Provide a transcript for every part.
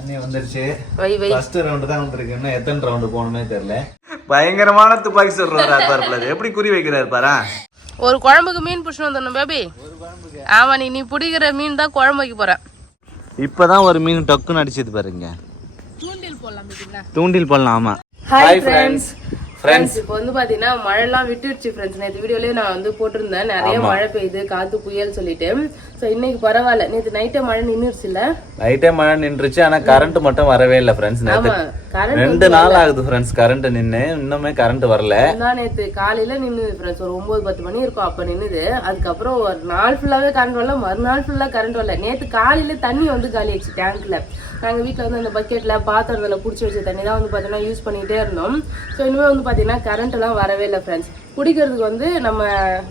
தண்ணி வந்துருச்சு. First round தான் வந்திருக்கு. இன்னும் எத்தனை ரவுண்ட் போகணுமே தெரியல. பயங்கரமான துப்பாக்கி சொல்றாரு பாரு. எப்படி குறி வைக்கிறாரு பாரு. ஒரு குழம்புக்கு மீன் பிடிச்சு வந்துடணும் பேபி. ஆமா, நீ பிடிக்கிற மீன் தான் குழம்பு வைக்க போற. இப்பதான் ஒரு மீன் டக்குன்னு அடிச்சது பாருங்க. தூண்டில் போடலாம். தூண்டில் போடலாம். ஆமா. ஹாய் ஃப்ரெண்ட்ஸ், இப்போ வந்து பாத்தீங்கன்னா மழைலாம் விட்டுருச்சு ஃப்ரெண்ட்ஸ். நேற்று வீடியோலயே நான் வந்து போட்டிருந்தேன், நிறைய மழை பெய்யுது, காத்து புயல் சொல்லிட்டு. ஸோ இன்னைக்கு பரவாயில்ல. நேற்று நைட்டே மழை நின்றுச்சு இல்ல? நைட்டே மழை நின்றுச்சு, ஆனா கரண்ட் மட்டும் வரவே இல்லை ஃப்ரெண்ட்ஸ். நேற்று 2 நாள் ஆகுது ஃப்ரெண்ட்ஸ் கரண்ட் நின்று. இன்னுமே கரண்ட் வரல. நேற்று காலையில நின்னுது ஃப்ரெண்ட்ஸ், ஒரு 9-10 மணி இருக்கும் அப்ப நின்னுது. அதுக்கப்புறம் ஒரு நாள் ஃபுல்லாவே கரண்ட் வரல, மறுநாள் ஃபுல்லா கரண்ட் வரல. நேற்று காலையில தண்ணி வந்து காலி ஆயிடுச்சு டேங்க்ல. நாங்கள் வீட்டில் வந்து அந்த பக்கெட்ல பாத்திரத்தில் பிடிச்சி வச்ச தண்ணி தான் வந்து பார்த்தீங்கன்னா யூஸ் பண்ணிகிட்டே இருந்தோம். ஸோ இனிமேல் வந்து பார்த்தீங்கன்னா கரண்ட் எல்லாம் வரவே இல்லை ஃப்ரெண்ட்ஸ். குடிக்கிறதுக்கு வந்து நம்ம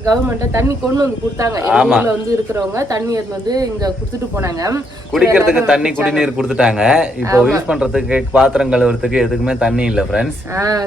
கவர்மெண்ட்டை தண்ணி கொண்டு வந்து கொடுத்தாங்க. எங்கள் ஊரில் வந்து இருக்கிறவங்க தண்ணி எடுத்து வந்து இங்கே கொடுத்துட்டு போனாங்க. குடிக்கிறதுக்கு தண்ணி குடிநீர் கொடுத்துட்டாங்க. இப்போ யூஸ் பண்றதுக்கு பாத்திரம் கழுவுறதுக்கு எதுக்குமே தண்ணி இல்லை ஃப்ரெண்ட்ஸ்.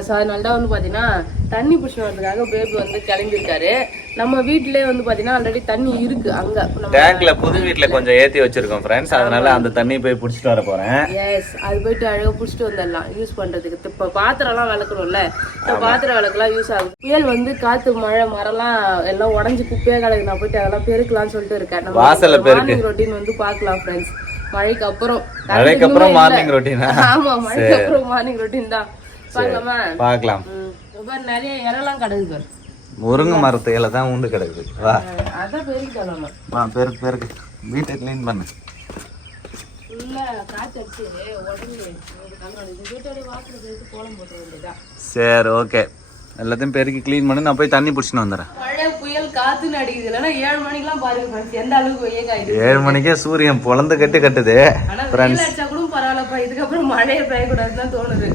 ஸோ அதனால தான் வந்து பார்த்தீங்கன்னா தண்ணி பிடிச்சி வரதுக்காக பேபி வந்து கிளம்பியிருக்காரு. நம்ம வீட்டிலே வந்து பார்த்தீங்கன்னா ஆல்ரெடி தண்ணி இருக்கு. அங்கே டேங்க்ல புது வீட்டில் கொஞ்சம் ஏற்றி வச்சிருக்கோம் ஃப்ரெண்ட்ஸ். அதனால அந்த தண்ணி போய் பிடிச்சிட்டு வர போறேன். எஸ், அது போயிட்டு அழகாக பிடிச்சிட்டு வந்துடலாம் யூஸ் பண்றதுக்கு. இப்போ பாத்திரம்லாம் விளக்கணும்ல, இப்போ பாத்திரம் விளக்கலாம் யூஸ் ஆகும். புயல் வந்து காத்து மழை மரம்லாம் எல்லாம் உடஞ்சி குப்பையா கிடக்கு. நான் போயிட்டு அதெல்லாம் பெருக்கலாம்னு சொல்லிட்டு இருக்கேன். மார்னிங் ரொட்டீன் வந்து பார்க்கலாம் ஃப்ரெண்ட்ஸ். மழைக்கு அப்புறம் மார்னிங் ரொட்டீன். ஆமா, மழைக்கு அப்புறம் மார்னிங் ரொட்டீன் தான். பார்க்கலாமா? பார்க்கலாம். நிறைய இறலாம் கிடக்கு பாரு. முருங்கை மரத்து இலை தான் உண்டு கிடக்குது. வா, அதான் பெருக்கிக்கலாம். வா, பெருக்கு வீட்டை கிளீன் பண்ணு. சரி, ஓகே. எல்லாத்தையும் பெருக்கி கிளீன் பண்ணி நான் போய் தண்ணி பிடிச்சின்னு வந்துடுறேன். மழை புயல் காத்துன்னு அடிக்குது. இல்லைன்னா 7 மணிக்கெல்லாம் பாருங்க எந்த அளவுக்கு வெயில் காயுது. 7 மணிக்கே சூரியன் பொழந்து கட்டுது. ஆனா வெயில் அடிச்சா கூட பரவாயில்லப்பா, இதுக்கப்புறம் மழையை பெய்யக்கூடாதுன்னு தான் தோணுது.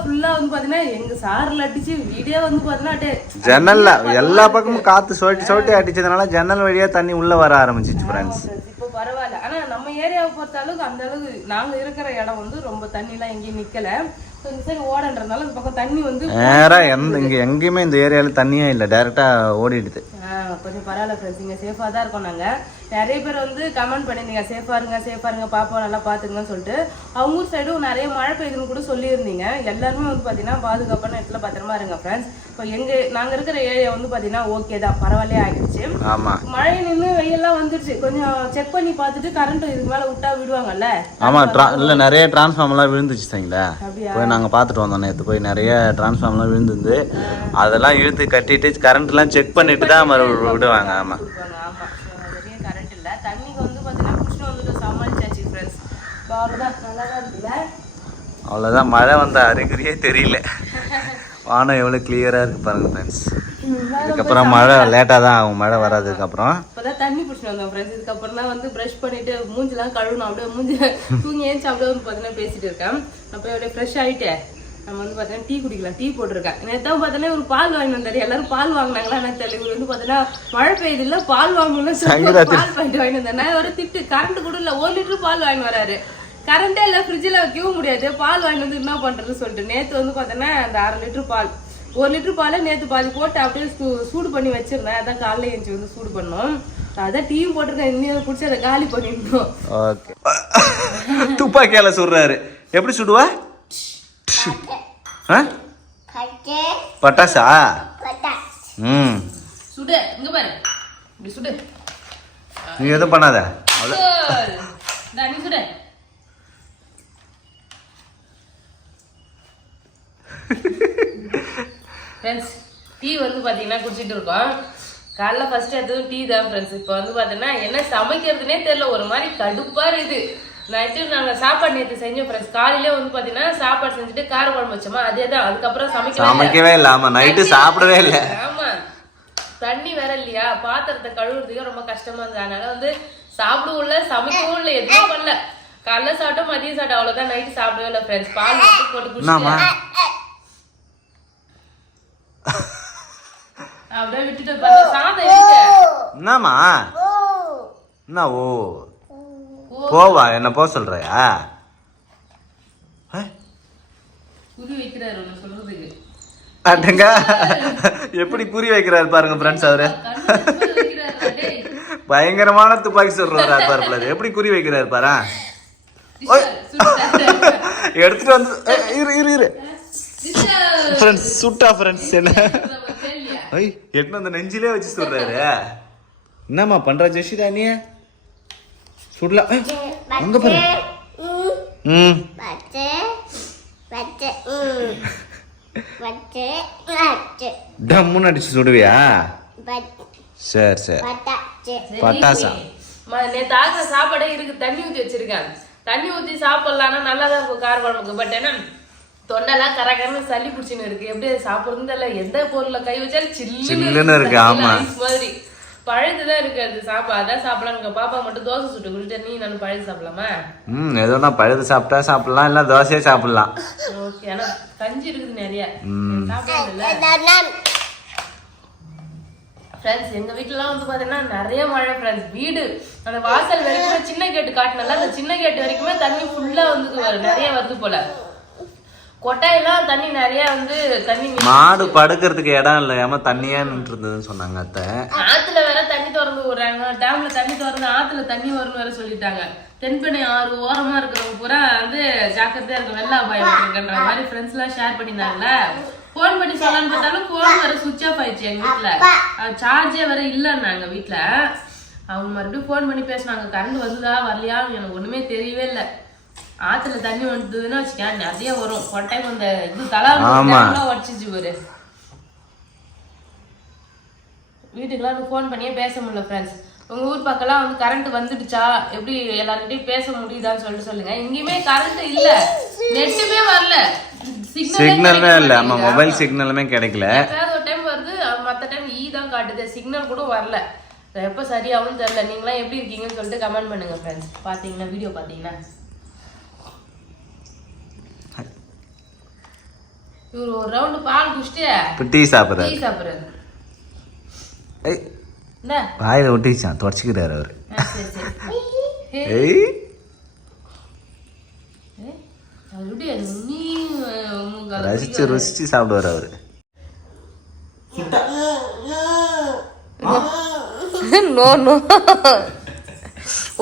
ஃபுல்லா வந்து பாத்தீங்கன்னா எங்க சாரில் அடிச்சு வீடியோ வந்து பாத்தீங்கன்னா ஜன்னல்ல எல்லா பக்கமும் காத்து சொட்டி அடிச்சதுனால ஜன்னல் வழியா தண்ணி உள்ள வர ஆரம்பிச்சிச்சு ஃப்ரெண்ட்ஸ். இப்போ பரவாயில்ல. ஆனா நம்ம ஏரியாவை பொறுத்த அளவுக்கு அந்த அளவுக்கு நாங்க இருக்கிற இடம் வந்து ரொம்ப தண்ணி எல்லாம் எங்கேயும் நிக்கல. இந்த சைடு ஓடன்றதுனால இந்த பக்கம் தண்ணி வந்து நேரா இங்க எங்கேயுமே இந்த ஏரியால தண்ணியே இல்லை, டைரக்டா ஓடிடுது. கொஞ்சம் பரவாயில்ல ஃப்ரெண்ட்ஸ், இங்கே சேஃபாக தான் இருக்கோம். நாங்கள் நிறைய பேர் வந்து கமெண்ட் பண்ணியிருந்தீங்க சேஃபாக இருங்க பாப்பா நல்லா பார்த்துங்கன்னு சொல்லிட்டு. அவங்க ஊர் சைடும் நிறைய மழை பெய்யுதுன்னு கூட சொல்லியிருந்தீங்க. எல்லாருமே வந்து பார்த்தீங்கன்னா பாதுகாப்பான இடத்துல பத்திரமா இருங்க ஃப்ரெண்ட்ஸ். இப்போ நாங்கள் இருக்கிற ஏரியா வந்து பார்த்தீங்கன்னா ஓகே தான், பரவாயில்லையே ஆகிடுச்சு. மழை நின்று வெயிலெல்லாம் வந்துருச்சு. கொஞ்சம் செக் பண்ணி பார்த்துட்டு கரண்ட் இதுக்கு மேலே விட்டா விடுவாங்கல்ல. ஆமாம், இல்லை நிறைய டிரான்ஸ்ஃபார்ம்லாம் விழுந்துச்சுங்களா. போய் நாங்கள் பார்த்துட்டு வந்தோம் நேற்று. போய் நிறைய டிரான்ஸ்ஃபார்ம்லாம் விழுந்துருந்து அதெல்லாம் இழுத்து கட்டிட்டு கரண்ட்லாம் செக் பண்ணிட்டு தான் விடுவாங்க. ஆமா, கரண்ட் இல்ல. தண்ணிக்கு வந்து பாத்தீங்கன்னா குடிச்சு வந்துட்டு சமாளிச்சாச்சு ஃப்ரெண்ட்ஸ். அவ்வளவுதான், நல்லா தான் இருக்குல்ல. அவ்வளோதான், மழை வந்த அறிகுறியே தெரியல. வானம் எவ்வளோ கிளியரா இருக்கு பாருங்க ஃப்ரெண்ட்ஸ். இதுக்கப்புறம் மழை லேட்டாக தான் ஆகும். மழை வராதுக்கு அப்புறம் இப்போதான் தண்ணி பிடிச்சிட்டு வந்தோம் ஃப்ரெண்ட்ஸ். இதுக்கப்புறம் தான் வந்து ப்ரஷ் பண்ணிட்டு மூஞ்சிலாம் கழுவணும். அப்படியே மூஞ்சி தூங்கி ஏஞ்சி அப்படியே வந்து பார்த்தீங்கன்னா பேசிட்டு இருக்கேன். நான் போய் அப்படியே ஃப்ரெஷ் ஆகிட்டேன். நம்ம வந்து பார்த்தீங்கன்னா டீ குடிக்கலாம். டீ போட்டிருக்கேன். நேற்று பார்த்தீங்கன்னா ஒரு பால் வாங்கி வந்தாரு. எல்லாரும் பால் வாங்கினாங்களா எனக்கு தெரியல. இவர் வந்து பார்த்தீங்கன்னா மழை பெய்யுது இல்லை பால் வாங்கணும்னு பால் பாயிட்டு வாங்கி வந்தேன். நான் ஒரு திட்டு கரண்ட் கூட இல்லை, 1 லிட்டர் பால் வாங்கி வராரு. கரண்டே இல்லை, ஃப்ரிட்ஜில் வைக்கவும் முடியாது. பால் வாங்கி வந்து என்ன பண்ணுறதுன்னு சொல்லிட்டு நேற்று வந்து பார்த்தீங்கன்னா அந்த 1/2 லிட்டர் பால், 1 லிட்டர் பாலை நேற்று பாதி போட்டு அப்படியே சூடு பண்ணி வச்சிருந்தேன். அதான் காலைல எழுந்து வந்து சூடு பண்ணோம். அதான் டீயும் போட்டிருக்கேன். இன்னும் பிடிச்சி அதை காலி பண்ணிடணும். ஓகே. துப்பாக்கியால சுடுறாரு. எப்படி சுடுவா? பட்டாசா? சுடு, இங்க பாரு, இப்படி சுடு. நீ எதுவும் பண்ணாத. நீ சுடு. ஃப்ரெண்ட்ஸ், டீ வந்து பார்த்தீங்கன்னா குடிச்சிட்டு இருக்கோம். காலைல ஃபர்ஸ்ட் எடுத்ததும் டீ தான் ஃப்ரெண்ட்ஸ். இப்போ வந்து பார்த்தீங்கன்னா என்ன சமைக்கிறதுனே தெரியல, ஒரு மாதிரி கடுப்பா இருக்குது. நைட்டு நாங்கள் சாப்பாடு நேற்று செஞ்சோம் ஃப்ரெண்ட்ஸ். காலையிலே வந்து பார்த்தீங்கன்னா சாப்பாடு செஞ்சுட்டு கார குழம்பு வச்சோமா, அதே தான். அதுக்கப்புறம் சமைக்கவே இல்லை. ஆமாம், நைட்டு சாப்பிடவே இல்லை. ஆமாம், தண்ணி வேற இல்லையா, பாத்திரத்தை கழுவுறதுக்கே ரொம்ப கஷ்டமா இருந்தது. அதனால வந்து சாப்பிடவும் இல்லை, சமைக்கவும் இல்லை, எதுவும் பண்ணல. காலைல சாப்பிட்டோம், மதியம் சாப்பிட்டோம், அவ்வளோதான். நைட்டு சாப்பிடவே இல்லை ஃப்ரெண்ட்ஸ். பால் மட்டும் போட்டு குடிச்சிட்டேன். அப்படியே விட்டுட்டு சாதம் என்னம்மா என்ன ஓ போவா என்ன போக சொல்றியா? குறி வைக்கிறாரு சொல்றதுக்கு. அடங்க எப்படி குறி வைக்கிறாரு பாருங்க ஃப்ரெண்ட்ஸ். அவரு பயங்கரமான துப்பாக்கி சொல்றாரு பாருங்க. எப்படி குறி வைக்கிறாரு பாரு. எடுத்துட்டு வந்து இரு ஃப்ரெண்ட்ஸ் சுட்டா ஃப்ரெண்ட்ஸ் என்ன எட்டு அந்த நெஞ்சிலே வச்சு சொல்றாரு. என்னம்மா பண்ற ஜெஷிதா நீ சுடலாம் அங்க பாரு. டம்முன்னு அடிச்சு சுடுவியா? சரி சரி பட்டாசா நேற்று ஆகிற சாப்பாடே இருக்கு. தண்ணி ஊற்றி வச்சிருக்கேன். தண்ணி ஊற்றி சாப்பிடலான்னா நல்லா தான் இருக்கும் கார குழம்புக்கு. பட் என்ன தொண்டெல்லாம் கரகரன்னு சளி பிடிச்சின்னு இருக்கு. எப்படி சாப்பிடுறது இல்லை. எந்த பொருள்ல கை வச்சாலும் சில்லுன்னு இருக்கு. ஆமா மாதிரி பழதுதான் இருக்கு. அது அதான் சாப்பிடலாம். பாப்பா மட்டும் தோசை சுட்டு குடிட்டு நீ நான் பழது சாப்பிடலாமா? ஏதோ நான் பழது சாப்பிட்டா சாப்பிடலாம், இல்ல தோசையே சாப்பிடலாம். ஓகே. ஆனா கஞ்சி இருக்குது நிறைய சாப்பிடல. ஃப்ரெண்ட்ஸ் எங்க வீட்டுலாம் வந்து பாத்தீங்கன்னா நிறைய மழை ஃப்ரெண்ட்ஸ். வீடு அந்த வாசல் வரைக்குமே சின்ன கேட்டு காட்டினால அந்த சின்ன கேட்டு வரைக்குமே தண்ணி ஃபுல்லா வந்து நிறைய வருது போல. கொட்டாயெல்லாம் தண்ணி நிறைய வந்து தண்ணி மாடு படுக்கிறதுக்கு இடம் இல்ல, ஏமா தண்ணியா நின்று இருந்ததுன்னு சொன்னாங்க அத்தை. ஆத்துல வேற தண்ணி திறந்து விடுறாங்க. டேம்ல தண்ணி திறந்து ஆத்துல தண்ணி வரும்னு வேற சொல்லிட்டாங்க. தென்பெண்ணை ஆறு ஓரமா இருக்கிறவங்க பூரா வந்து ஜாக்கிரதையா இருக்க வெள்ள அபாயம் இருக்குன்ற மாதிரி ஃப்ரெண்ட்ஸ் எல்லாம் ஷேர் பண்ணிருந்தாங்கல்ல. போன் பண்ணி சொல்லலான்னு பார்த்தாலும் போன் வேற சுவிட்ச் ஆஃப் ஆயிடுச்சு எங்க வீட்டுல. சார்ஜே வேற இல்லைன்னாங்க வீட்டுல. அவங்க மறுபடியும் போன் பண்ணி பேசினாங்க. கரண்ட் வந்துதா வரலையா எனக்கு ஒண்ணுமே தெரியவே இல்லை. ஆத்துல தண்ணி வந்ததுன்னா வச்சுக்கேன் நிறைய வரும். கொட்டாய் அந்த இது தலா உடச்சிச்சு ஒரு வீட்டுக்கெல்லாம் போன் பண்ணியே பேச முடியல ஃப்ரெண்ட்ஸ். உங்க ஊர் பக்கம்லாம் வந்து கரண்ட் வந்துடுச்சா, எப்படி எல்லார்கிட்டயும் பேச முடியுதான்னு சொல்லிட்டு சொல்லுங்க. இங்கேயுமே கரண்ட் இல்ல, நெட்டுமே வரல, சிக்னல்மே இல்ல. ஆமா மொபைல் சிக்னலுமே கிடைக்கல. ஏதாவது ஒரு டைம் வருது, மத்த டைம் தான் காட்டுது. சிக்னல் கூட வரல. எப்ப சரியாகும்னு தெரியல. நீங்களாம் எப்படி இருக்கீங்கன்னு சொல்லிட்டு கமெண்ட் பண்ணுங்க ஃப்ரெண்ட்ஸ். பாத்தீங்கன்னா வீடியோ பாத்தீங்கன்னா இவரு ஒரு ரவுண்ட் பால் குடிச்சிட்டு டீ சாப்பிடுறாரு. வாயில ஒட்டிச்சான் தொடச்சிக்கிறாரு அவரு. ரசிச்சு ருசிச்சு சாப்பிடுவாரு அவரு.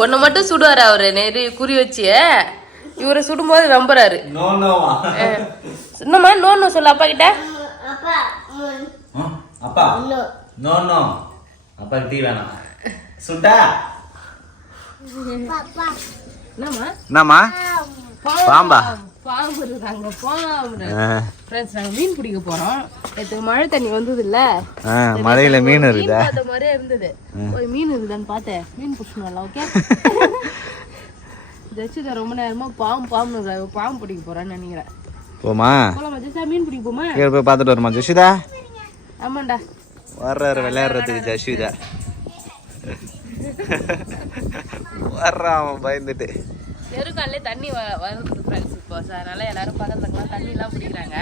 ஒன்னு மட்டும் சுடுவாரு அவரு நிறைய குறி வச்சு. இவரை சுடும்போது நம்புறாரு. என்னம்மா நோ சொல்லு அப்பா கிட்ட. அப்பா நோ நோ அப்பா டீ வேணாம் சுட்டா. என்னம்மா பாம்பா? பாம்பு இருக்காங்க. ஃப்ரெண்ட்ஸ் நாங்க மீன் பிடிக்க போறோம். நேற்று மழை தண்ணி வந்தது இல்ல, மழையில மீன் இருக்குதா? அந்த மாதிரியே இருந்தது. ஒரு மீன் இருக்குதான்னு பார்த்தேன். மீன் பிடிச்சணும். ஓகே ஜெசிதா ரொம்ப நேரமா பாம்பு பிடிக்க போறான்னு நினைக்கிறேன். போமா மீன் பிடிக்க போமா? போய் பார்த்துட்டு வருமா ஜெசிதா? ஆமாண்டா வர்றாரு விளையாடுறதுக்கு. ஜெசிதா வர்றான் அவன் பயந்துட்டு. தெருக்காலே தண்ணி வருது ஃப்ரெண்ட்ஸ் இப்போ. அதனால எல்லாரும் பக்கத்துலாம் தண்ணி எல்லாம் பிடிக்கிறாங்க.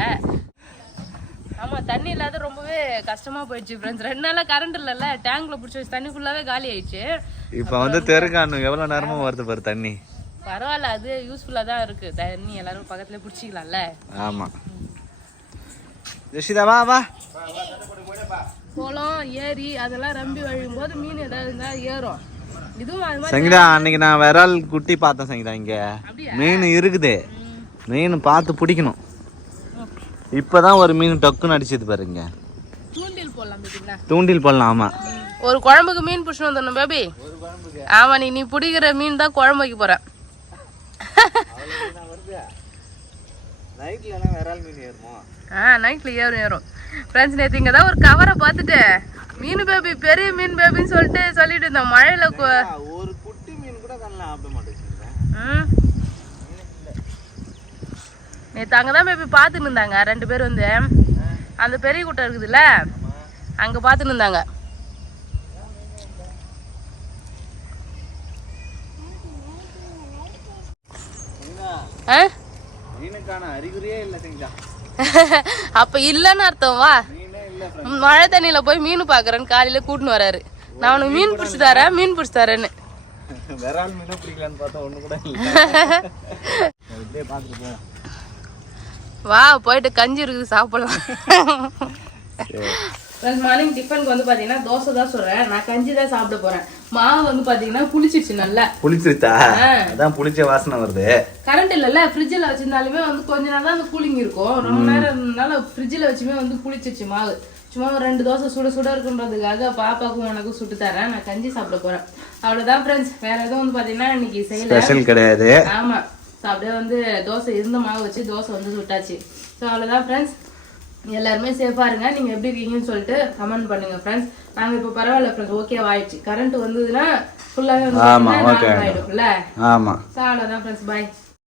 ஆமா தண்ணி இல்லாத ரொம்பவே கஷ்டமா போயிடுச்சு ஃப்ரெண்ட்ஸ். 2 நாளா கரண்ட் இல்லைல்ல. டேங்க்ல பிடிச்சி வச்சு தண்ணி ஃபுல்லாவே காலி ஆயிடுச்சு. இப்ப வந்து தெருக்கானு எவ்வளவு நேரமா வருது பாரு தண்ணி. பரவாயில்ல, அது யூஸ்ஃபுல்லா தான் இருக்கு. தண்ணி எல்லாரும் பக்கத்துல பிடிச்சிக்கலாம்ல. ஆமா ஜெசிதா வா வா. குளம் ஏரி அதெல்லாம் ரம்பி வழியும் போது மீன் ஏதாவது இருந்தா ஏறும். இதுவும் சங்கீதா அன்னைக்கு நான் விரால் குட்டி பார்த்தேன் சங்கீதா. இங்க மீன் இருக்குது, மீன் பார்த்து பிடிக்கணும். இப்பதான் ஒரு மீன் டக்குன்னு அடிச்சது பாருங்க. தூண்டில் போடலாம். தூண்டில் போடலாம். ஆமா ஒரு குழம்புக்கு மீன் பிடிச்சிட்டு வந்துடணும் பேபி. ஆமா நீ பிடிக்கிற மீன் தான் குழம்பு வைக்க போற. நைட்ல ஏறும் ஃப்ரெண்ட்ஸ். நேற்று இங்க தான் ஒரு கவரை பார்த்துட்டு மீன் பேபி பெரிய மீன் பேபின்னு சொல்லிட்டு இருந்தோம். மழையில ஒரு குட்டி மீன் கூட நேற்று அங்கதான் பேபி பார்த்துன்னு இருந்தாங்க 2 பேர் வந்து. அந்த பெரிய கூட்டம் இருக்குதுல்ல அங்க பார்த்துன்னு இருந்தாங்க. அப்ப இல்லன்னு அர்த்தம். வா மழை தண்ணியில போய் மீன் பாக்குறேன்னு காலையில கூட்டின்னு வராரு. நான் உனக்கு மீன் பிடிச்சி தரேன்னு. வா போயிட்டு கஞ்சி இருக்குது சாப்பிடலாம். ஃப்ரெண்ட்ஸ் மார்னிங் டிஃபனுக்கு வந்து பாத்தீங்கன்னா தோசை தான் சொல்றேன், நான் கஞ்சி தான் சாப்பிட போறேன். மாவு வந்து பாத்தீங்கன்னா புளிச்சிருச்சு நல்லா. புளிச்சிருச்சா? அதான் புளிச்ச வாசனை வருது. கரண்ட் இல்லல்ல, ஃப்ரிட்ஜில் வச்சிருந்தாலுமே வந்து கொஞ்ச நேரம் தான் அந்த கூலிங் இருக்கும். ரொம்ப நேரம் இருந்தனால ஃப்ரிட்ஜில் வச்சுமே வந்து புளிச்சிருச்சு மாவு. சும்மா ஒரு 2 தோசை சுட சுட இருக்குன்றதுக்காக பாப்பாக்கும் எனக்கும் சுட்டு தரேன். நான் கஞ்சி சாப்பிட போறேன். அவ்வளவுதான் ஃப்ரெண்ட்ஸ். வேற எதுவும் வந்து பாத்தீங்கன்னா இன்னைக்கு செய்யல. ஸ்பெஷல் கிடையாது. ஆமா, அப்படியே வந்து தோசை இருந்த மாவு வச்சு தோசை வந்து சுட்டாச்சு. ஸோ அவ்வளோதான் ஃப்ரெண்ட்ஸ். எல்லாருமே சேஃபா இருங்க. நீங்க எப்படி இருக்கீங்கன்னு சொல்லிட்டு கமெண்ட் பண்ணுங்க ஃப்ரெண்ட்ஸ். நாங்க இப்போ பரவாயில்ல ஃப்ரெண்ட்ஸ், ஓகே ஆயிடுச்சு. கரண்ட் வந்ததுன்னா ஃபுல்லாவே வந்து ஆயிடும்ல. ஆமா. ஸோ அவ்வளோதான் ஃப்ரெண்ட்ஸ், பாய்.